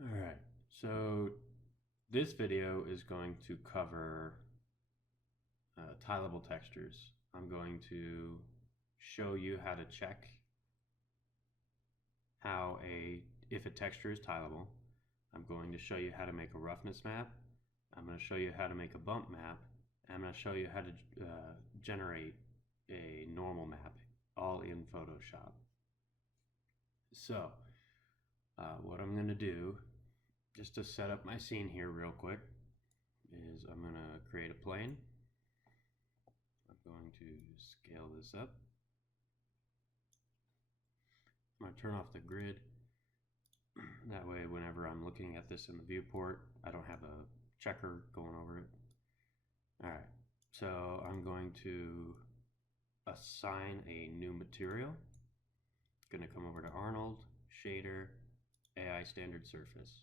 All right, so this video is going to cover tileable textures. I'm going to show you how to check if a texture is tileable. I'm going to show you how to make a roughness map. I'm going to show you how to make a bump map. And I'm going to show you how to generate a normal map, all in Photoshop. So what I'm going to do, just to set up my scene here real quick, is I'm going to create a plane. I'm going to scale this up. I'm going to turn off the grid. That way, whenever I'm looking at this in the viewport, I don't have a checker going over it. All right, so I'm going to assign a new material. Going to come over to Arnold, Shader, AI Standard Surface.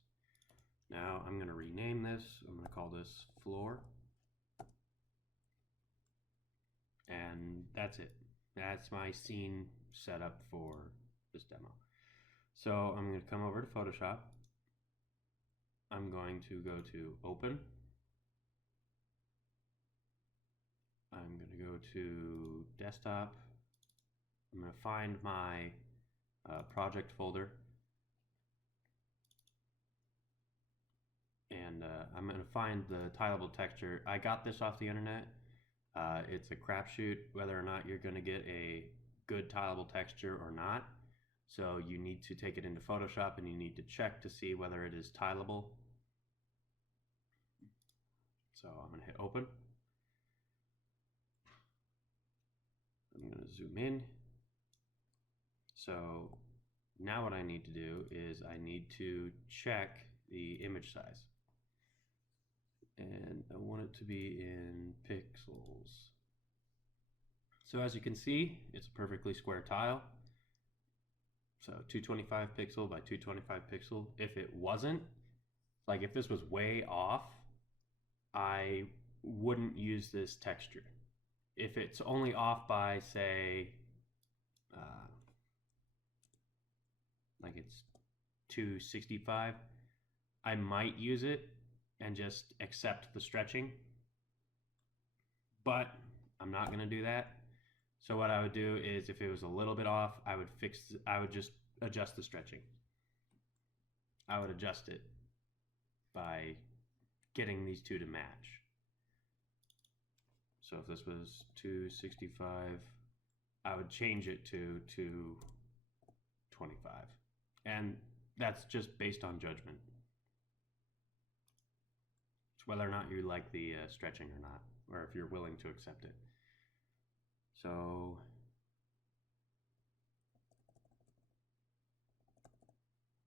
Now I'm going to rename this. I'm going to call this Floor. And that's it. That's my scene setup for this demo. So I'm going to come over to Photoshop. I'm going to go to Open. I'm going to go to Desktop. I'm going to find my project folder. And I'm going to find the tileable texture. I got this off the internet. It's a crapshoot whether or not you're going to get a good tileable texture or not. So you need to take it into Photoshop and you need to check to see whether it is tileable. So I'm going to hit Open. I'm going to zoom in. So now what I need to do is I need to check the image size. And I want it to be in pixels. So as you can see, it's a perfectly square tile. So 225 pixel by 225 pixel. If it wasn't, like if this was way off, I wouldn't use this texture. If it's only off by, say, like it's 265, I might use it and just accept the stretching. But I'm not going to do that. So what I would do is if it was a little bit off, I would just adjust the stretching. I would adjust it by getting these two to match. So if this was 265, I would change it to 225. And that's just based on judgment. It's whether or not you like the stretching or not, or if you're willing to accept it. So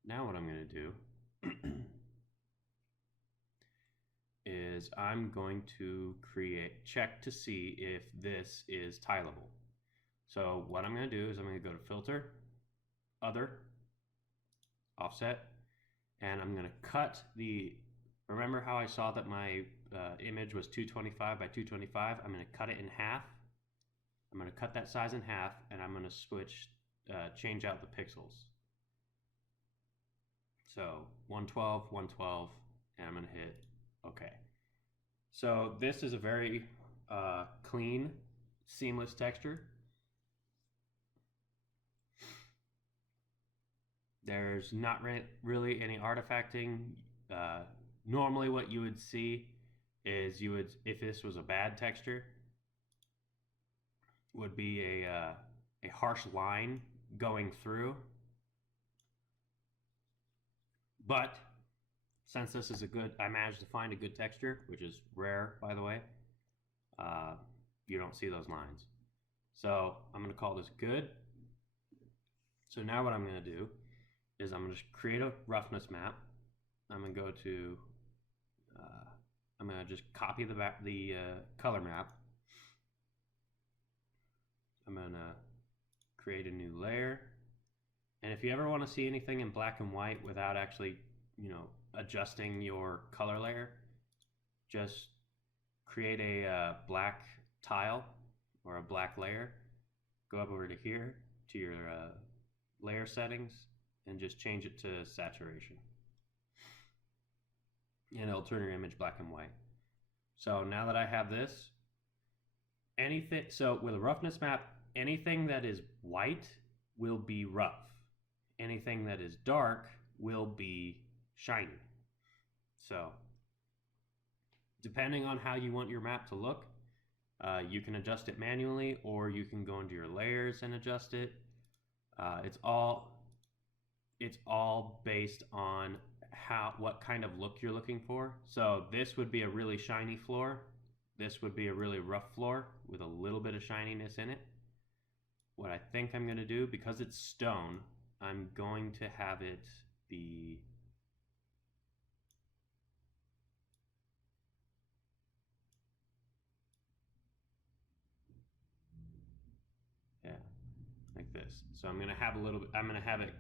now what I'm going to do is I'm going to check to see if this is tileable. So what I'm going to do is I'm going to go to Filter, Other, Offset, and I'm going to cut the, remember how I saw that my image was 225 by 225? I'm going to cut it in half. I'm going to cut that size in half, and I'm going to change out the pixels. So 112, 112, and I'm going to hit OK. So this is a very clean, seamless texture. There's not really any artifacting. Normally what you would see is if this was a bad texture, would be a harsh line going through. But since this is I managed to find a good texture, which is rare, by the way, you don't see those lines. So I'm going to call this good. So now what I'm going to do is I'm going to create a roughness map. I'm going to go to, I'm going to just copy the color map. I'm going to create a new layer. And if you ever want to see anything in black and white without actually, adjusting your color layer, just create a black tile or a black layer. Go up over to here to your layer settings and just change it to saturation. and it'll turn your image black and white. So now that I have this, so with a roughness map, anything that is white will be rough. Anything that is dark will be shiny. So depending on how you want your map to look, you can adjust it manually, or you can go into your layers and adjust it. It's all based on what kind of look you're looking for. So this would be a really shiny floor. This would be a really rough floor with a little bit of shininess in it. What I think I'm going to do, because it's stone, I'm going to have it be like this. So I'm going to have a little bit, I'm going to have it,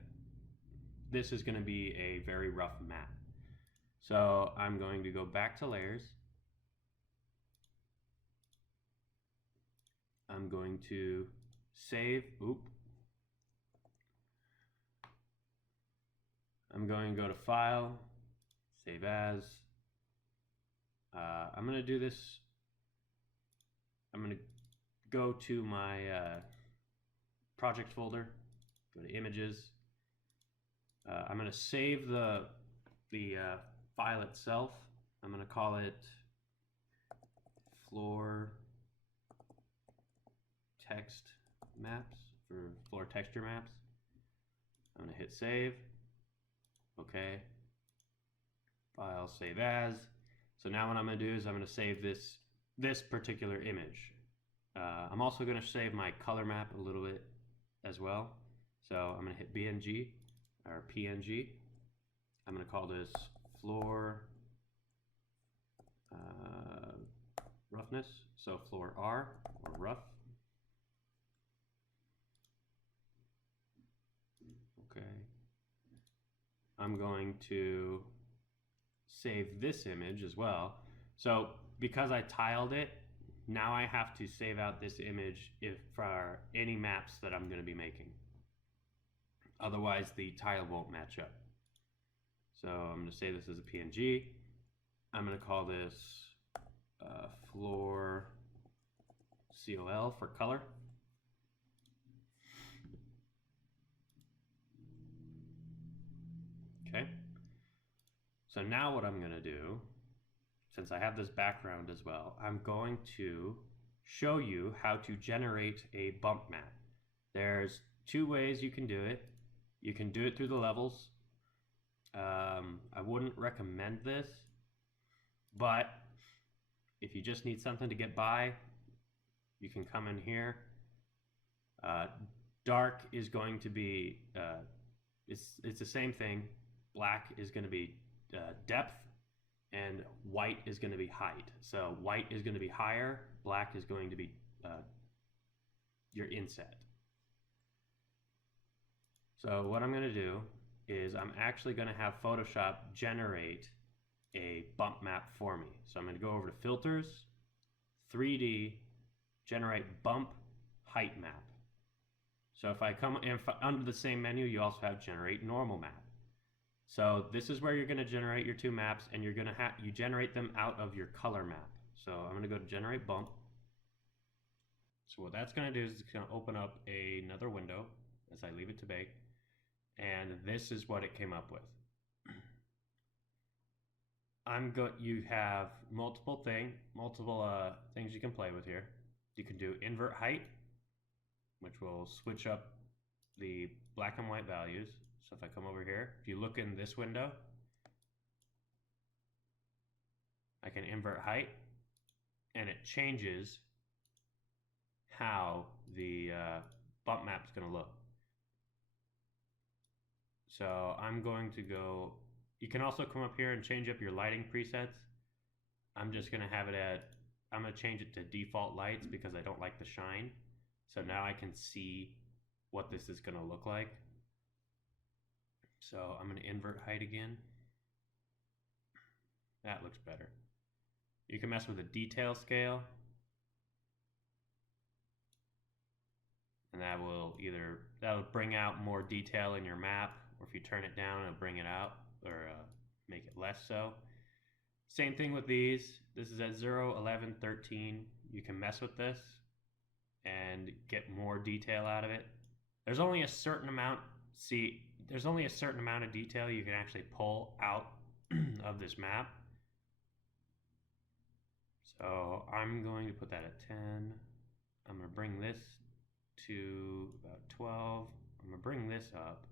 this is going to be a very rough map. So I'm going to go back to layers. I'm going to save, I'm going to go to File, Save As. I'm going to do this, I'm going to go to my project folder, go to Images. I'm going to save the file itself. I'm going to call it floor text maps, for floor texture maps. I'm going to hit save. Okay. File, save as. So now what I'm going to do is I'm going to save this particular image. I'm also going to save my color map a little bit as well. So I'm going to hit BNG or PNG. I'm going to call this floor roughness. So floor R, or rough. Okay. I'm going to save this image as well. So because I tiled it, now I have to save out this image for any maps that I'm going to be making. Otherwise the tile won't match up. So I'm going to say this as a PNG. I'm going to call this floor COL for color. Okay. So now what I'm going to do, since I have this background as well, I'm going to show you how to generate a bump map. There's two ways you can do it. You can do it through the levels. I wouldn't recommend this, but if you just need something to get by, you can come in here. Dark is going to be, it's the same thing. Black is going to be depth, and white is going to be height. So white is going to be higher, black is going to be your inset. So what I'm going to do is I'm actually going to have Photoshop generate a bump map for me. So I'm going to go over to Filters, 3D, Generate Bump Height Map. So if I come under the same menu, you also have Generate Normal Map. So this is where you're going to generate your two maps, and you're going to you generate them out of your color map. So I'm going to go to Generate Bump. So what that's going to do is it's going to open up another window as I leave it to bake. And this is what it came up with. You have multiple things you can play with here. You can do Invert Height, which will switch up the black and white values. So if I come over here, if you look in this window, I can invert height, and it changes how the bump map's going to look. So I'm going to go, you can also come up here and change up your lighting presets. I'm just going to have it I'm going to change it to default lights because I don't like the shine. So now I can see what this is going to look like. So I'm going to invert height again. That looks better. You can mess with the detail scale. And that'll bring out more detail in your map, or if you turn it down, it'll bring it out, or make it less so. Same thing with these. This is at 0, 11, 13. You can mess with this and get more detail out of it. There's only a certain amount, there's only a certain amount of detail you can actually pull out of this map. So I'm going to put that at 10. I'm going to bring this to about 12. I'm going to bring this up.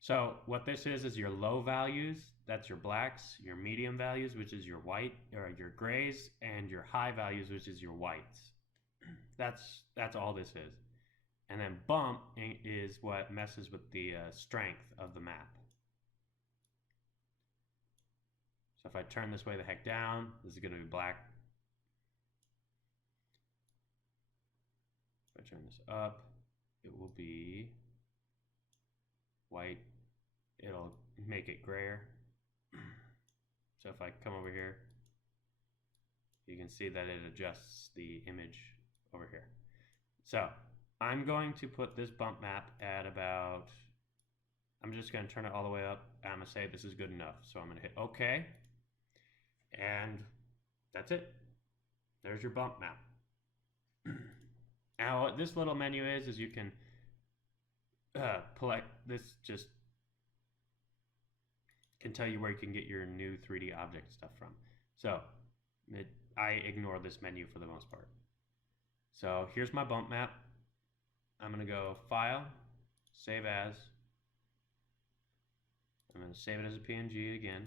So what this is your low values, that's your blacks, your medium values, which is your white or your grays, and your high values, which is your whites. That's all this is. And then bump is what messes with the strength of the map. So if I turn this way the heck down, this is going to be black. If I turn this up, it will be white. It'll make it grayer. So if I come over here, you can see that it adjusts the image over here. So I'm going to put this bump map at about, I'm just going to turn it all the way up. And I'm going to say this is good enough. So I'm going to hit OK. And that's it. There's your bump map. Now what this little menu is you can this just can tell you where you can get your new 3D object stuff from. So I ignore this menu for the most part. So here's my bump map. I'm going to go File, Save As. I'm going to save it as a PNG again.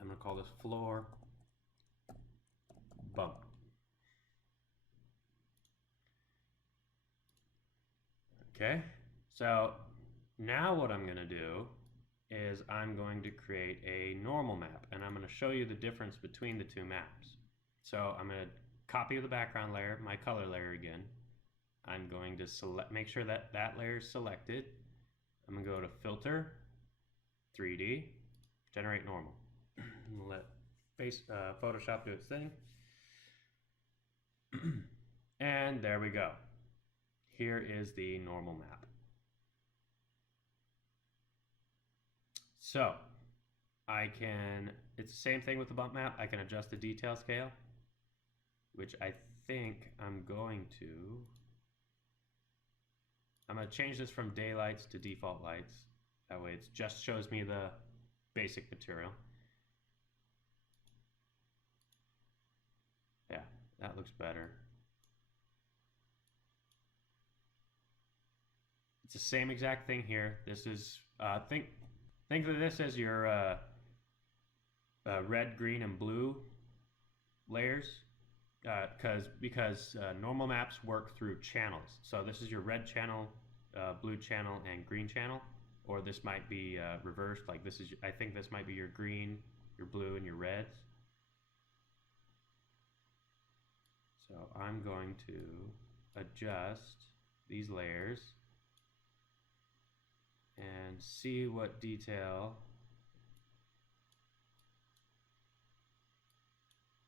I'm going to call this Floor Bump. Okay, so now what I'm going to do is I'm going to create a normal map, and I'm going to show you the difference between the two maps. So I'm going to copy the background layer, my color layer again. I'm going to make sure that that layer is selected. I'm going to go to Filter, 3D, Generate Normal. Let Photoshop do its thing. And there we go. Here is the normal map. So it's the same thing with the bump map. I can adjust the detail scale, which I think I'm going to change this from daylights to default lights. That way it just shows me the basic material. Yeah, that looks better. It's the same exact thing here. This is, think of this as your red, green, and blue layers, because normal maps work through channels. So this is your red channel, blue channel, and green channel, or this might be reversed. Like this is, I think this might be your green, your blue, and your reds. So I'm going to adjust these layers and see what detail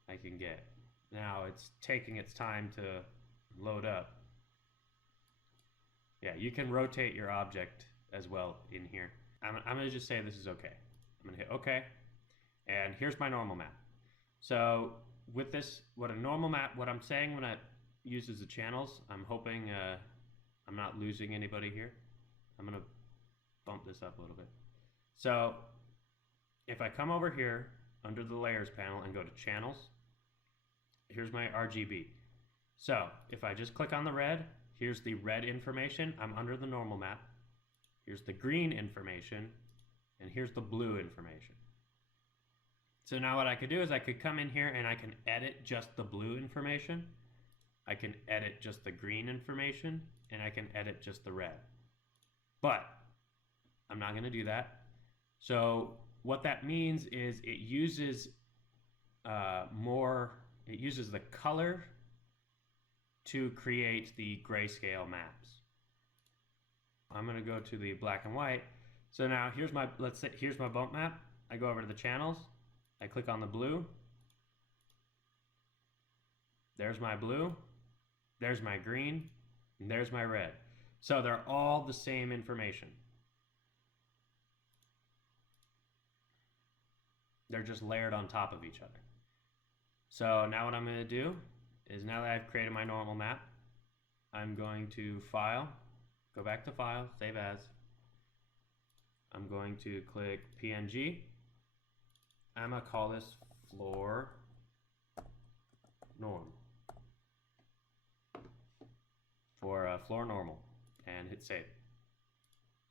I can get. Now it's taking its time to load up. Yeah, you can rotate your object as well in here. I'm going to just say this is okay. I'm going to hit OK. And here's my normal map. So with this, what I'm saying when I uses the channels, I'm hoping I'm not losing anybody here. I'm going to bump this up a little bit. So if I come over here under the layers panel and go to channels, here's my RGB. So if I just click on the red, here's the red information. I'm under the normal map. Here's the green information, and here's the blue information. So now what I could do is I could come in here and I can edit just the blue information. I can edit just the green information, and I can edit just the red. But I'm not going to do that. So what that means is it uses it uses the color to create the grayscale maps. I'm going to go to the black and white. So now here's my, here's my bump map. I go over to the channels. I click on the blue. There's my blue, there's my green, and there's my red. So they're all the same information. They're just layered on top of each other. So now what I'm going to do is, now that I've created my normal map, I'm going to File, go back to File, Save As. I'm going to click PNG. I'm going to call this Floor Norm for Floor Normal, and hit Save.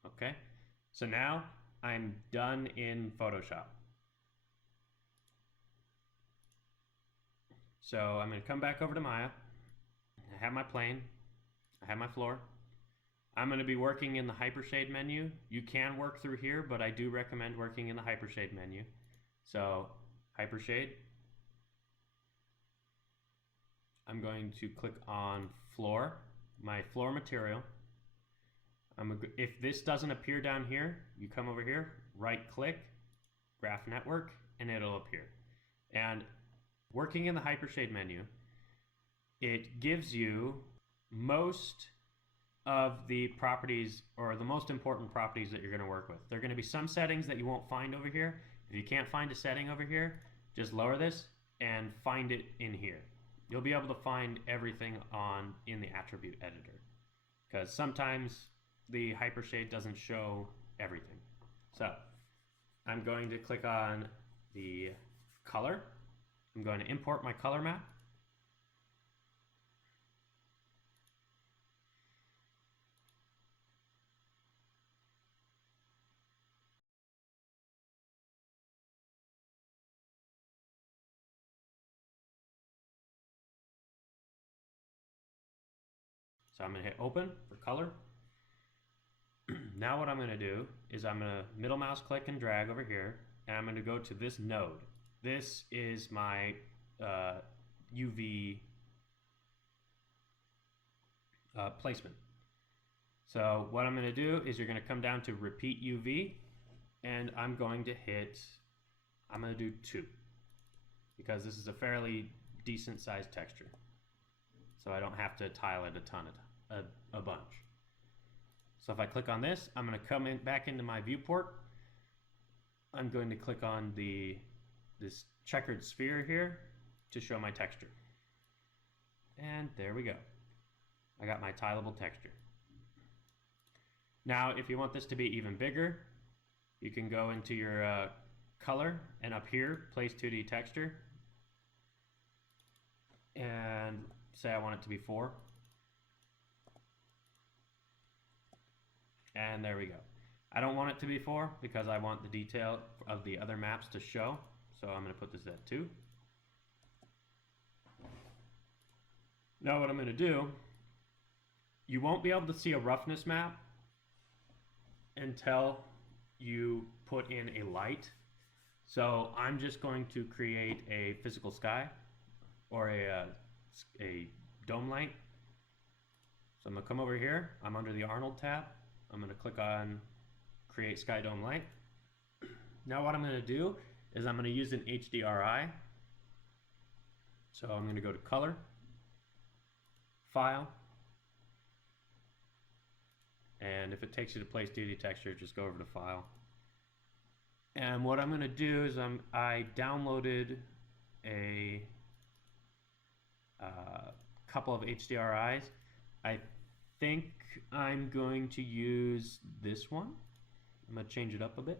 Okay, so now I'm done in Photoshop. So I'm going to come back over to Maya. I have my plane. I have my floor. I'm going to be working in the Hypershade menu. You can work through here, but I do recommend working in the Hypershade menu. So Hypershade. I'm going to click on Floor, my floor material. If this doesn't appear down here, you come over here, right click, Graph Network, and it'll appear. And working in the Hypershade menu, it gives you most of the properties, or the most important properties that you're going to work with. There are going to be some settings that you won't find over here. If you can't find a setting over here, just lower this and find it in here. You'll be able to find everything in the attribute editor, because sometimes the Hypershade doesn't show everything. So I'm going to click on the color. I'm going to import my color map. So I'm going to hit open for color. Now what I'm going to do is I'm going to middle mouse click and drag over here, and I'm going to go to this node. This is my UV placement. So what I'm going to do is, you're going to come down to repeat UV, and I'm going to do 2, because this is a fairly decent sized texture. So I don't have to tile it a bunch. So if I click on this, I'm going to come back into my viewport. I'm going to click on this checkered sphere here to show my texture. And there we go. I got my tileable texture. Now, if you want this to be even bigger, you can go into your color, and up here, place 2D texture. And say I want it to be 4. And there we go. I don't want it to be 4 because I want the detail of the other maps to show. So I'm going to put this at 2. Now what I'm going to do, you won't be able to see a roughness map until you put in a light. So I'm just going to create a physical sky, or a dome light. So I'm going to come over here. I'm under the Arnold tab. I'm going to click on Create Sky Dome Light. Now what I'm going to do is I'm going to use an HDRI. So I'm going to go to Color, File, and if it takes you to place 2D texture, just go over to File. And what I'm going to do is I downloaded a couple of HDRIs. I think I'm going to use this one. I'm going to change it up a bit.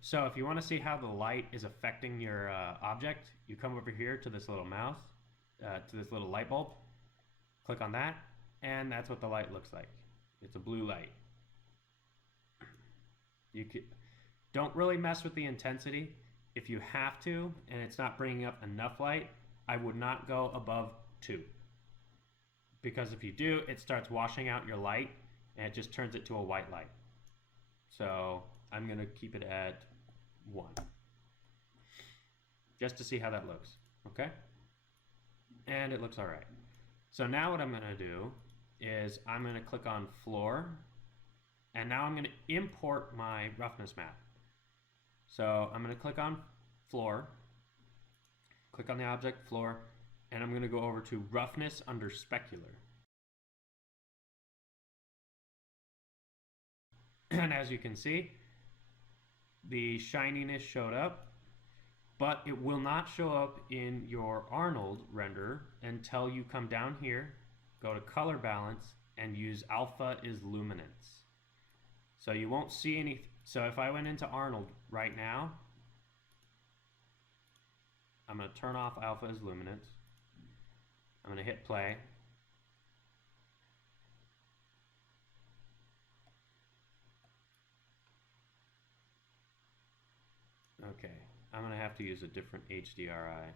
So if you want to see how the light is affecting your object, you come over here to this little mouse, to this little light bulb, click on that, and that's what the light looks like. It's a blue light. Don't really mess with the intensity. If you have to, and it's not bringing up enough light, I would not go above 2. Because if you do, it starts washing out your light, and it just turns it to a white light. So I'm going to keep it at 1. Just to see how that looks, okay? And it looks all right. So now what I'm going to do is I'm going to click on Floor, and now I'm going to import my roughness map. So I'm going to click on floor, click on the object floor, and I'm going to go over to roughness under specular. And as you can see, the shininess showed up, but it will not show up in your Arnold render until you come down here, go to color balance, and use alpha is luminance. So you won't see any. So if I went into Arnold right now, I'm going to turn off alpha is luminance. I'm going to hit play. Okay, I'm going to have to use a different HDRI.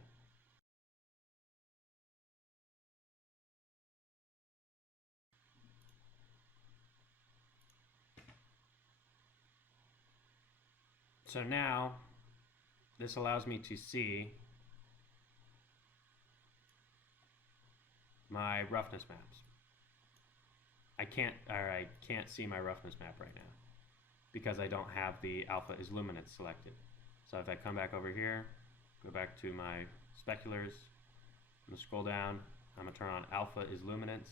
So now, this allows me to see my roughness maps. I can't see my roughness map right now because I don't have the alpha is luminance selected. So if I come back over here, go back to my speculars, I'm gonna scroll down, I'm gonna turn on alpha is luminance,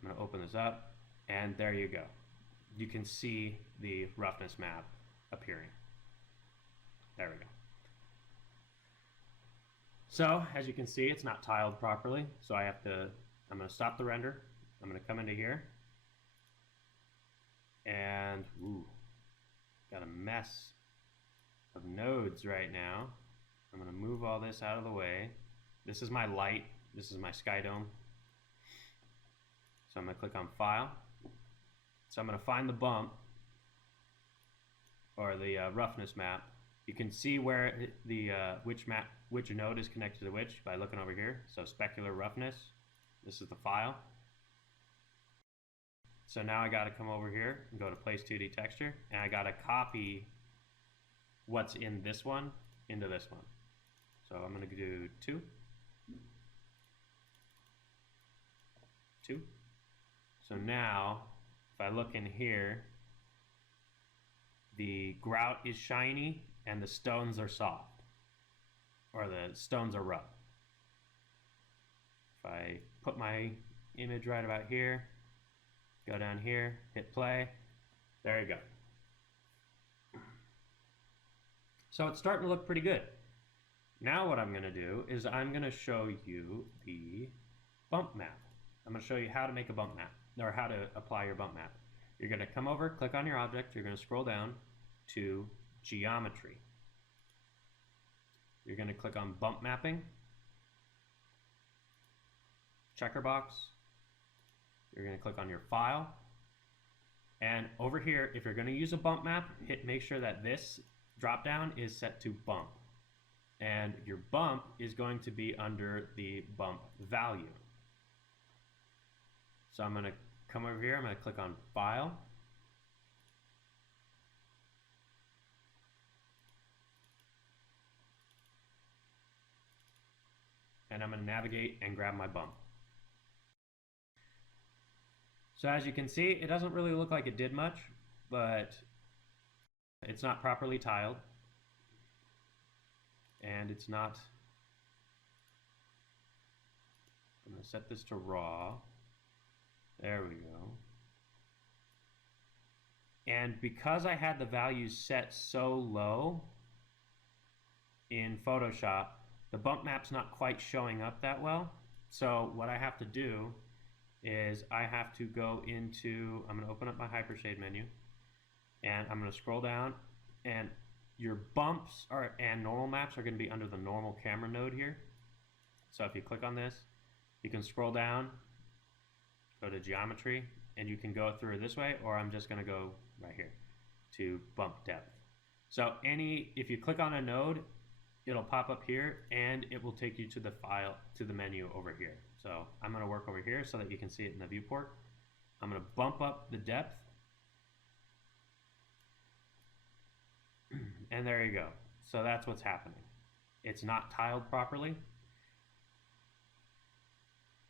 I'm gonna open this up, and there you go. You can see the roughness map appearing. There we go. So as you can see, it's not tiled properly, so I'm gonna stop the render, I'm gonna come into here, and got a mess of nodes right now. I'm going to move all this out of the way. This is my light. This is my sky dome. So I'm going to click on File. So I'm going to find the bump or the roughness map. You can see where the which node is connected to which by looking over here. So specular roughness. This is the file. So now I got to come over here and go to Place 2D Texture, and I got to copy what's in this one into this one. So I'm going to do 2. So now, if I look in here, the grout is shiny and the stones are soft, or the stones are rough. If I put my image right about here, go down here, hit play, there you go. So it's starting to look pretty good. Now what I'm going to do is I'm going to show you the bump map. I'm going to show you how to make a bump map, or how to apply your bump map. You're going to come over, click on your object, you're going to scroll down to geometry. You're going to click on bump mapping, checker box. You're going to click on your file, and over here, if you're going to use a bump map, make sure that this drop down is set to bump, and your bump is going to be under the bump value. So I'm going to come over here, I'm going to click on File, and I'm going to navigate and grab my bump. So as you can see, it doesn't really look like it did much, but it's not properly tiled, and it's not. I'm going to set this to raw. There we go. And because I had the values set so low in Photoshop, the bump map's not quite showing up that well. So what I have to do is I have to go into, I'm going to open up my hypershade menu, and I'm going to scroll down, and your bumps and normal maps are going to be under the normal camera node here. So if you click on this, you can scroll down, go to geometry, and you can go through this way, or I'm just going to go right here to bump depth. So if you click on a node, it'll pop up here, and it will take you to the file, to the menu over here. So I'm going to work over here so that you can see it in the viewport. I'm going to bump up the depth, and there you go. So that's what's happening. It's not tiled properly.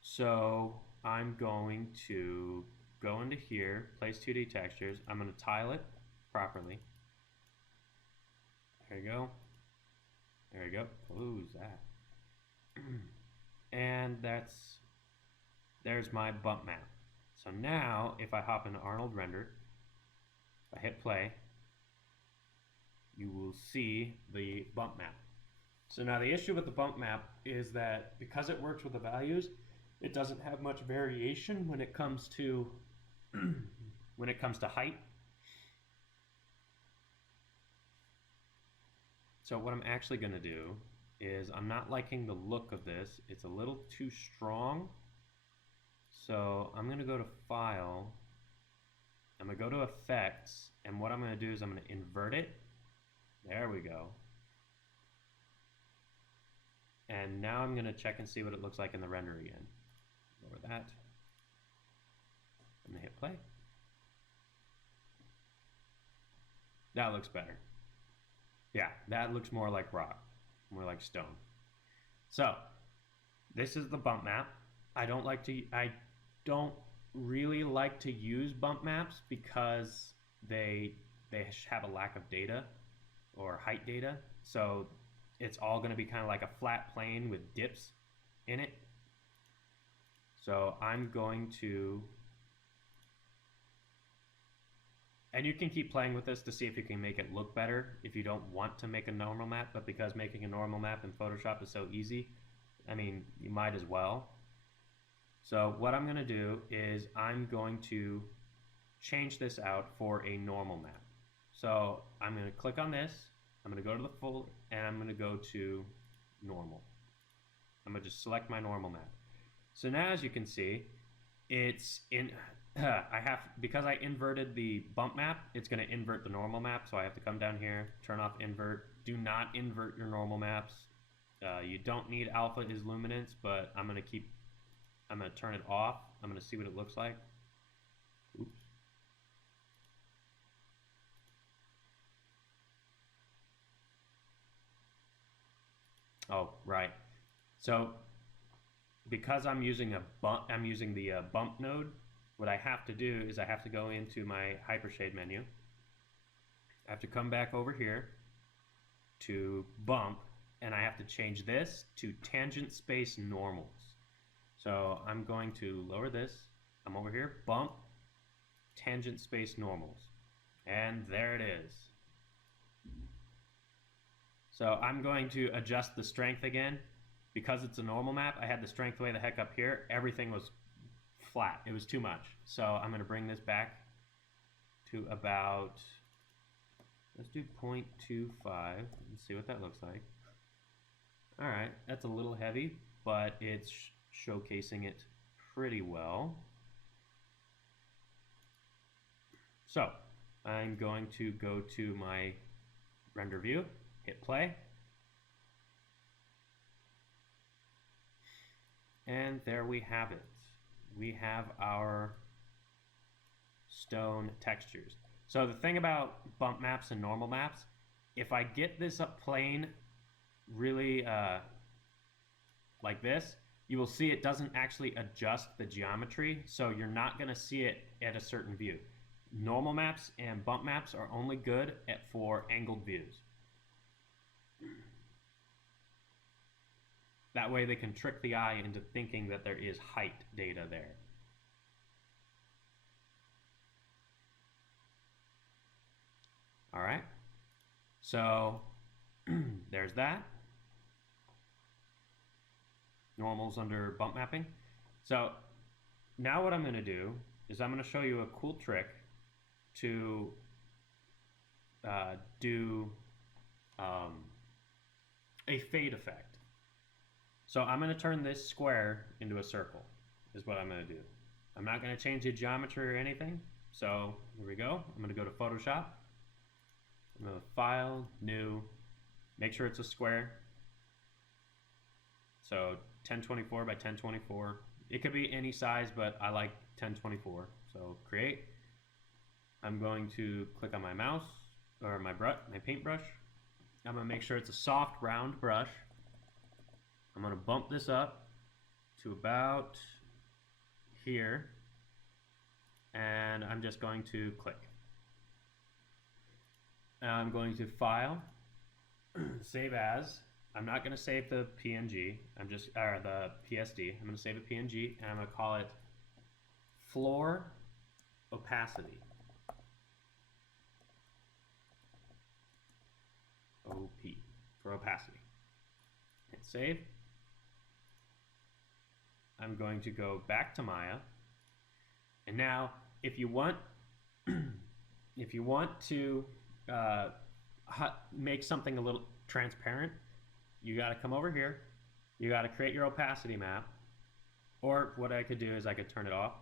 So I'm going to go into here, Place 2D Textures. I'm going to tile it properly. There you go. There you go. Close that. And there's my bump map. So now, if I hop into Arnold Render, if I hit play, you will see the bump map. So now the issue with the bump map is that because it works with the values, it doesn't have much variation when it comes to height. So what I'm actually going to do is I'm not liking the look of this. It's a little too strong. So I'm going to go to File. I'm going to go to Effects. And what I'm going to do is I'm going to invert it. There we go. And now I'm going to check and see what it looks like in the render again. Lower that. I'm going to hit play. That looks better. Yeah, that looks more like rock, more like stone. So, this is the bump map. I don't really like to use bump maps because they have a lack of data or height data. So, it's all going to be kind of like a flat plane with dips in it. So, I'm going to... And you can keep playing with this to see if you can make it look better if you don't want to make a normal map, but because making a normal map in Photoshop is so easy, I mean, you might as well. So what I'm going to do is I'm going to change this out for a normal map. So I'm going to click on this, I'm going to go to the folder, and I'm going to go to normal. I'm going to just select my normal map. So now as you can see, it's in... because I inverted the bump map, it's going to invert the normal map, so I have to come down here, turn off invert. Do not invert your normal maps. You don't need alpha is luminance, but I'm going to turn it off. I'm going to see what it looks like. Oops. Oh, right. So because I'm using the bump node, what I have to do is I have to go into my Hypershade menu. I have to come back over here to bump, and I have to change this to tangent space normals. So I'm going to lower this. I'm over here, bump, tangent space normals. And there it is. So I'm going to adjust the strength again. Because it's a normal map, I had the strength way the heck up here. Everything was flat. It was too much. So I'm going to bring this back to about, let's do 0.25 and see what that looks like. All right, that's a little heavy, but it's showcasing it pretty well. So I'm going to go to my render view, hit play. And there we have it. We have our stone textures. So the thing about bump maps and normal maps, if I get this up plane really like this, you will see it doesn't actually adjust the geometry, so you're not going to see it at a certain view. Normal maps and bump maps are only good for angled views. That way they can trick the eye into thinking that there is height data there. All right, so there's that. Normals under bump mapping. So now what I'm going to do is I'm going to show you a cool trick to do a fade effect. So I'm going to turn this square into a circle, is what I'm going to do. I'm not going to change the geometry or anything. So here we go. I'm going to go to Photoshop. I'm going to File, New, make sure it's a square. So 1024 by 1024. It could be any size, but I like 1024. So Create. I'm going to click on my mouse, or my paintbrush. I'm going to make sure it's a soft, round brush. I'm going to bump this up to about here, and I'm just going to click. Now I'm going to File, save as. I'm not going to save the PNG. Or the PSD. I'm going to save a PNG, and I'm going to call it floor opacity. OP for opacity. Hit save. I'm going to go back to Maya, and now if you want, to make something a little transparent, you got to come over here. You got to create your opacity map, or what I could do is I could turn it off.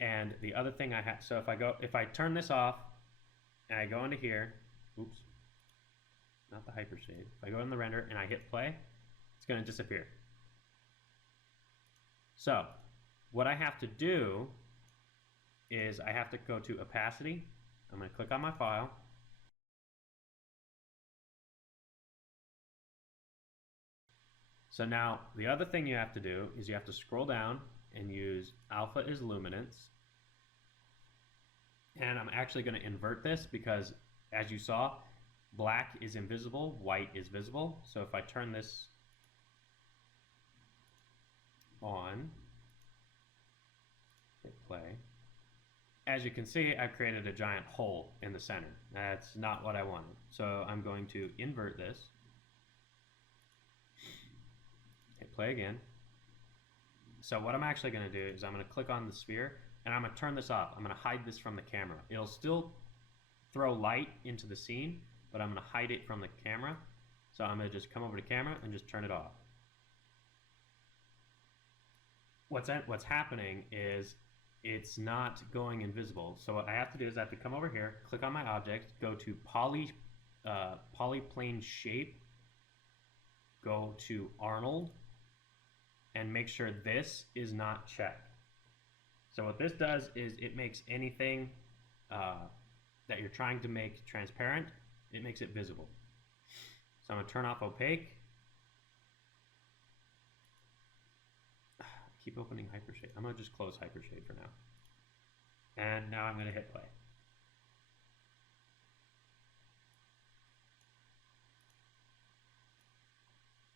And the other thing I have, so if I turn this off and I go into here, oops, not the hypershade. If I go in the render and I hit play, it's going to disappear. So what I have to do is I have to go to opacity. I'm going to click on my file. So now the other thing you have to do is you have to scroll down and use alpha is luminance. And I'm actually going to invert this because, as you saw, black is invisible, white is visible. So if I turn this on, hit play, as you can see, I've created a giant hole in the center. That's not what I wanted. So I'm going to invert this, hit play again. So what I'm actually going to do is I'm going to click on the sphere, and I'm going to turn this off. I'm going to hide this from the camera. It'll still throw light into the scene, but I'm going to hide it from the camera. So I'm going to just come over to camera and just turn it off. What's happening is it's not going invisible. So what I have to do is I have to come over here, click on my object, go to polyplane shape, go to Arnold, and make sure this is not checked. So what this does is it makes anything that you're trying to make transparent, it makes it visible. So I'm going to turn off opaque. Keep opening hypershade. I'm going to just close hypershade for now. And now I'm going to hit play.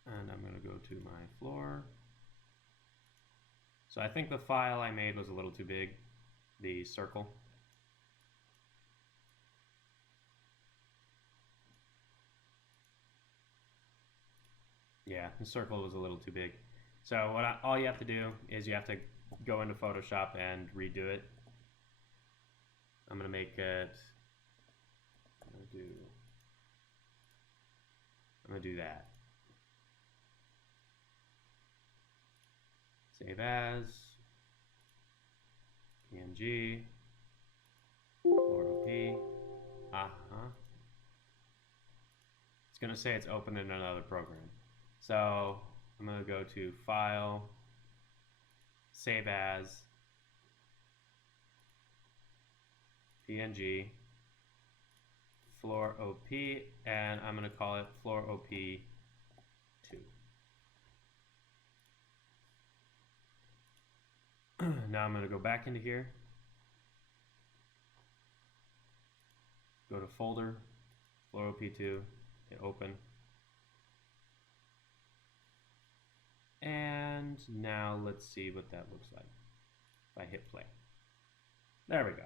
And I'm going to go to my floor. So I think the file I made was a little too big, the circle. Yeah, the circle was a little too big. So all you have to do is you have to go into Photoshop and redo it. I'm going to make it, I'm going to do that. Save as, PNG, OP, It's going to say it's open in another program. So I'm going to go to File, Save As, PNG, Floor OP, and I'm going to call it Floor OP 2. Now I'm going to go back into here, go to Folder, Floor OP2, hit Open. And now let's see what that looks like if I hit play. There we go.